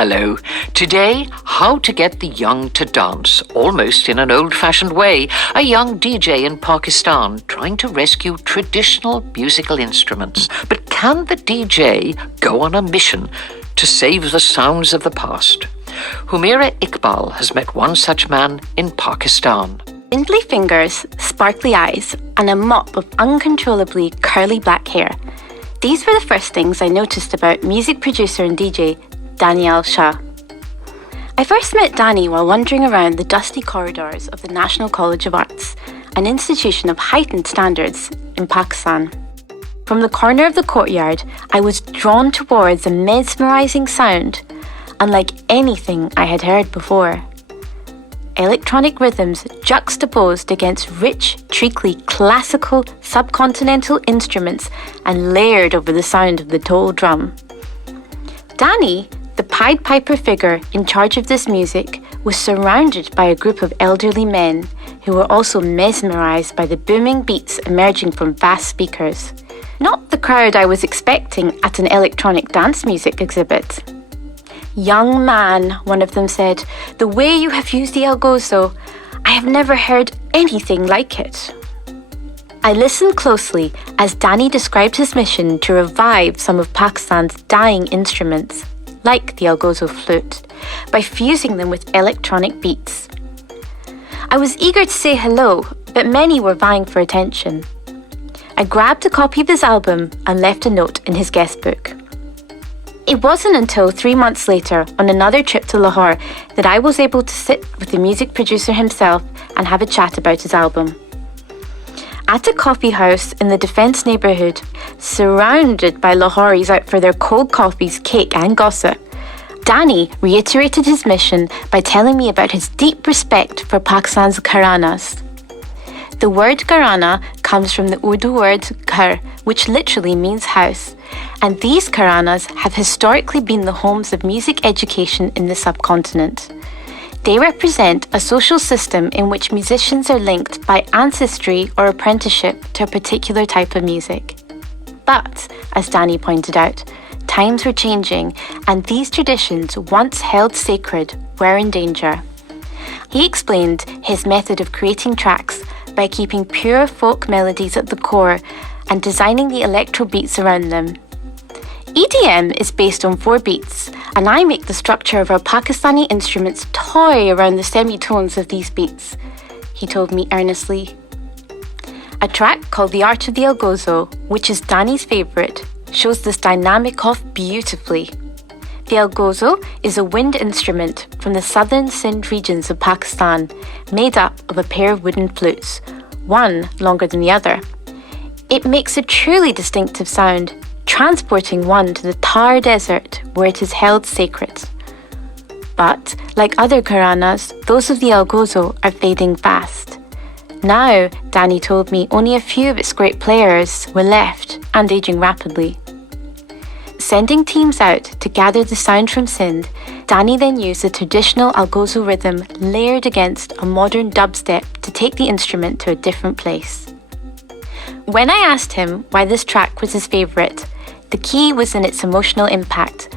Hello. Today, how to get the young to dance, almost in an old-fashioned way. A young DJ in Pakistan trying to rescue traditional musical instruments. But can the DJ go on a mission to save the sounds of the past? Humaira Iqbal has met one such man in Pakistan. Spindly fingers, sparkly eyes, and a mop of uncontrollably curly black hair. These were the first things I noticed about music producer and DJ Daniyal Shah. I first met Dani while wandering around the dusty corridors of the National College of Arts, an institution of heightened standards in Pakistan. From the corner of the courtyard, I was drawn towards a mesmerising sound, unlike anything I had heard before. Electronic rhythms juxtaposed against rich, treacly, classical, subcontinental instruments and layered over the sound of the toll drum. Dani, the Pied Piper figure in charge of this music, was surrounded by a group of elderly men who were also mesmerised by the booming beats emerging from vast speakers. Not the crowd I was expecting at an electronic dance music exhibit. "Young man," one of them said, "the way you have used the algozo, I have never heard anything like it." I listened closely as Dani described his mission to revive some of Pakistan's dying instruments, like the algozo flute, by fusing them with electronic beats. I was eager to say hello, but many were vying for attention. I grabbed a copy of his album and left a note in his guest book. It wasn't until 3 months later, on another trip to Lahore, that I was able to sit with the music producer himself and have a chat about his album. At a coffee house in the Defence neighbourhood, surrounded by Lahoris out for their cold coffees, cake and gossip, Dani reiterated his mission by telling me about his deep respect for Pakistan's gharanas. The word gharana comes from the Urdu word ghar, which literally means house, and these gharanas have historically been the homes of music education in the subcontinent. They represent a social system in which musicians are linked by ancestry or apprenticeship to a particular type of music. But, as Dani pointed out, times were changing and these traditions, once held sacred, were in danger. He explained his method of creating tracks by keeping pure folk melodies at the core and designing the electro beats around them. EDM is based on 4 beats, and I make the structure of our Pakistani instruments toy around the semitones of these beats, he told me earnestly. A track called The Art of the Algozo, which is Dani's favourite, shows this dynamic off beautifully. The algozo is a wind instrument from the southern Sindh regions of Pakistan, made up of a pair of wooden flutes, one longer than the other. It makes a truly distinctive sound, transporting one to the Thar Desert where it is held sacred. But, like other gharanas, those of the algozo are fading fast. Now, Dani told me, only a few of its great players were left and aging rapidly. Sending teams out to gather the sound from Sindh, Dani then used the traditional algozo rhythm layered against a modern dubstep to take the instrument to a different place. When I asked him why this track was his favourite, the key was in its emotional impact.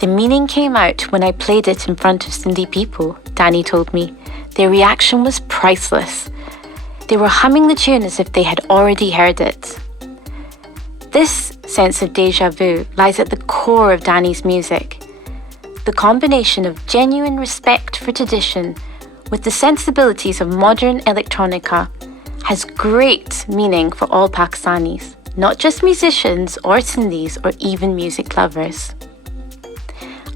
The meaning came out when I played it in front of Sindhi people, Dani told me. Their reaction was priceless. They were humming the tune as if they had already heard it. This sense of déjà vu lies at the core of Dani's music. The combination of genuine respect for tradition with the sensibilities of modern electronica has great meaning for all Pakistanis, not just musicians or Sindhis or even music lovers.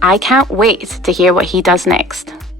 I can't wait to hear what he does next.